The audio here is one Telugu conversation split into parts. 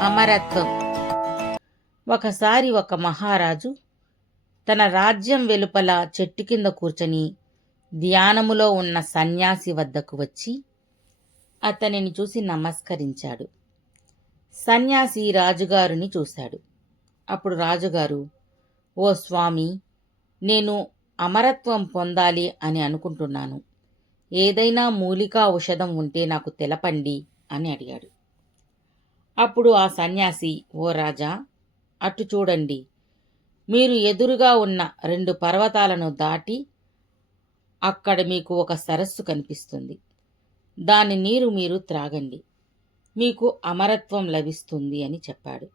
అమరత్వం. ఒకసారి ఒక మహారాజు తన రాజ్యం వెలుపల చెట్టు కింద కూర్చొని ధ్యానములో ఉన్న సన్యాసి వద్దకు వచ్చి అతనిని చూసి నమస్కరించాడు. సన్యాసి రాజుగారిని చూశాడు. అప్పుడు రాజుగారు ఓ స్వామి నేను అమరత్వం పొందాలి అని అనుకుంటున్నాను. ఏదైనా మూలికా ఔషధం ఉంటే నాకు తెలపండి అని అడిగాడు. అప్పుడు ఆ సన్యాసి ఓ రాజా అటు చూడండి. మీరు ఎదురుగా ఉన్న రెండు పర్వతాలను దాటి అక్కడ మీకు ఒక సరస్సు కనిపిస్తుంది. దాని నీరు మీరు త్రాగండి. మీకు అమరత్వం లభిస్తుంది అని చెప్పాడు.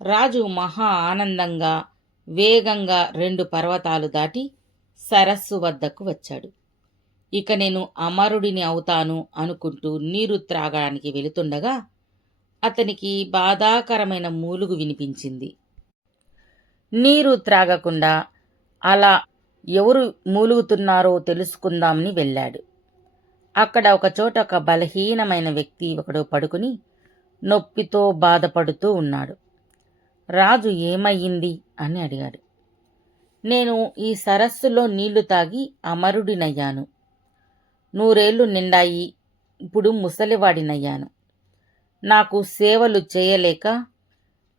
రాజు మహా ఆనందంగా వేగంగా రెండు పర్వతాలు దాటి సరస్సు వద్దకు వచ్చాడు. ఇక నేను అమరుడిని అవుతాను అనుకుంటూ నీరు త్రాగడానికి వెళుతుండగా అతనికి బాధాకరమైన మూలుగు వినిపించింది. నీరు త్రాగకుండా అలా ఎవరు మూలుగుతున్నారో తెలుసుకుందామని వెళ్ళాడు. అక్కడ ఒక చోట ఒక బలహీనమైన వ్యక్తి ఒకడు పడుకుని నొప్పితో బాధపడుతూ ఉన్నాడు. రాజు ఏమయ్యింది అని అడిగాడు. నేను ఈ సరస్సులో నీళ్ళు తాగి అమరుడినయ్యాను. నూరేళ్ళు నిండాయి. ఇప్పుడు ముసలివాడినయ్యాను. నాకు సేవలు చేయలేక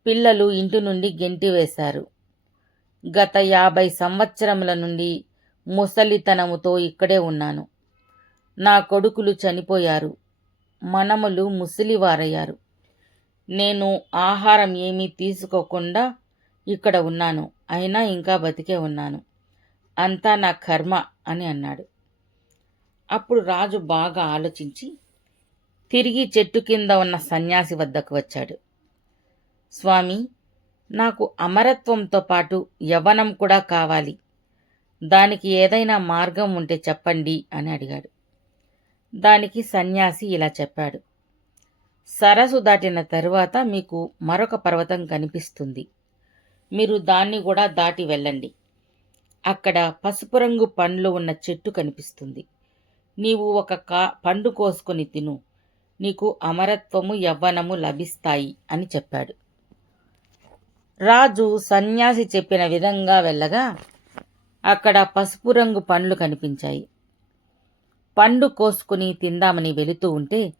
పిల్లలు ఇంటి నుండి గెంటివేశారు గత యాభై సంవత్సరముల నుండి ముసలితనముతో ఇక్కడే ఉన్నాను. నా కొడుకులు చనిపోయారు. మనములు ముసలివారయ్యారు. నేను ఆహారం ఏమీ తీసుకోకుండా ఇక్కడ ఉన్నాను. అయినా ఇంకా బతికే ఉన్నాను. అంతా నా కర్మ అని అన్నాడు. అప్పుడు రాజు బాగా ఆలోచించి తిరిగి చెట్టు కింద ఉన్న సన్యాసి వద్దకు వచ్చాడు. స్వామి నాకు అమరత్వంతో పాటు యవ్వనం కూడా కావాలి. దానికి ఏదైనా మార్గం ఉంటే చెప్పండి అని అడిగాడు. దానికి సన్యాసి ఇలా చెప్పాడు. సరస్సు దాటిన తరువాత మీకు మరొక పర్వతం కనిపిస్తుంది. మీరు దాన్ని కూడా దాటి వెళ్ళండి. అక్కడ పసుపు రంగు పండ్లు ఉన్న చెట్టు కనిపిస్తుంది. నీవు ఒక కా పండు కోసుకొని తిను. నీకు అమరత్వము యవ్వనము లభిస్తాయి అని చెప్పాడు. రాజు సన్యాసి చెప్పిన విధంగా వెళ్ళగా అక్కడ పసుపు రంగు పండ్లు కనిపించాయి. పండు కోసుకుని తిందామని వెళుతూ ఉంటే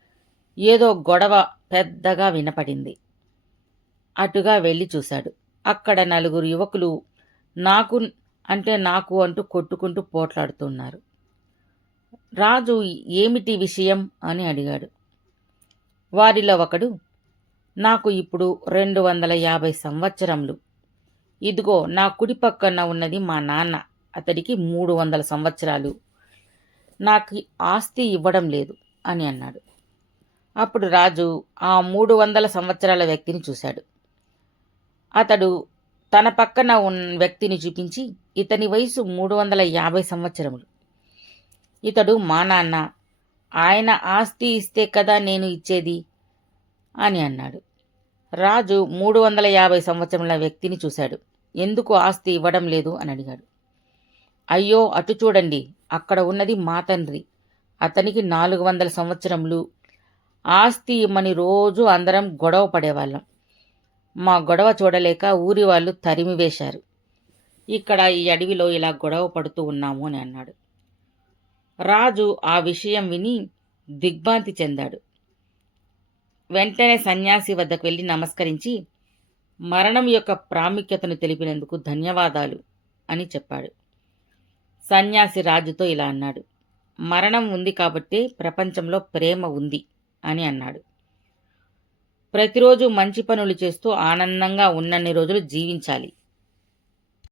ఏదో గొడవ పెద్దగా వినపడింది. అటుగా వెళ్ళి చూశాడు. అక్కడ నలుగురు యువకులు నాకు అంటే నాకు అంటూ కొట్టుకుంటూ పోట్లాడుతున్నారు రాజు ఏమిటి విషయం అని అడిగాడు. వారిలో ఒకడు నాకు ఇప్పుడు రెండు వందల యాభై సంవత్సరములు. ఇదిగో నా కుడి పక్కన ఉన్నది మా నాన్న. అతడికి మూడు వందల సంవత్సరాలు. నాకు ఆస్తి ఇవ్వడం లేదు అని అన్నాడు. అప్పుడు రాజు ఆ మూడు వందల సంవత్సరాల వ్యక్తిని చూశాడు. అతడు తన పక్కన ఉన్న వ్యక్తిని చూపించి ఇతని వయసు మూడు వందల యాభై సంవత్సరములు. ఇతడు మా నాన్న. ఆయన ఆస్తి ఇస్తే కదా నేను ఇచ్చేది? అని అన్నాడు. రాజు మూడు వందల యాభై సంవత్సరముల వ్యక్తిని చూశాడు. ఎందుకు ఆస్తి ఇవ్వడం లేదు? అని అడిగాడు. అయ్యో అటు చూడండి. అక్కడ ఉన్నది మా తండ్రి. అతనికి నాలుగు వందల సంవత్సరములు. ఆస్తి ఇమ్మని రోజు అందరం గొడవ పడేవాళ్ళం. మా గొడవ చూడలేక ఊరి వాళ్ళు తరిమివేశారు ఇక్కడ ఈ అడవిలో ఇలా గొడవ పడుతూ ఉన్నాము అని అన్నాడు. రాజు ఆ విషయం విని దిగ్భ్రాంతి చెందాడు. వెంటనే సన్యాసి వద్దకు వెళ్ళి నమస్కరించి మరణం యొక్క ప్రాముఖ్యతను తెలిపినందుకు ధన్యవాదాలు అని చెప్పాడు. సన్యాసి రాజుతో ఇలా అన్నాడు. మరణం ఉంది కాబట్టే ప్రపంచంలో ప్రేమ ఉంది అని అన్నాడు. ప్రతిరోజు మంచి పనులు చేస్తూ ఆనందంగా ఉన్నన్ని రోజులు జీవించాలి.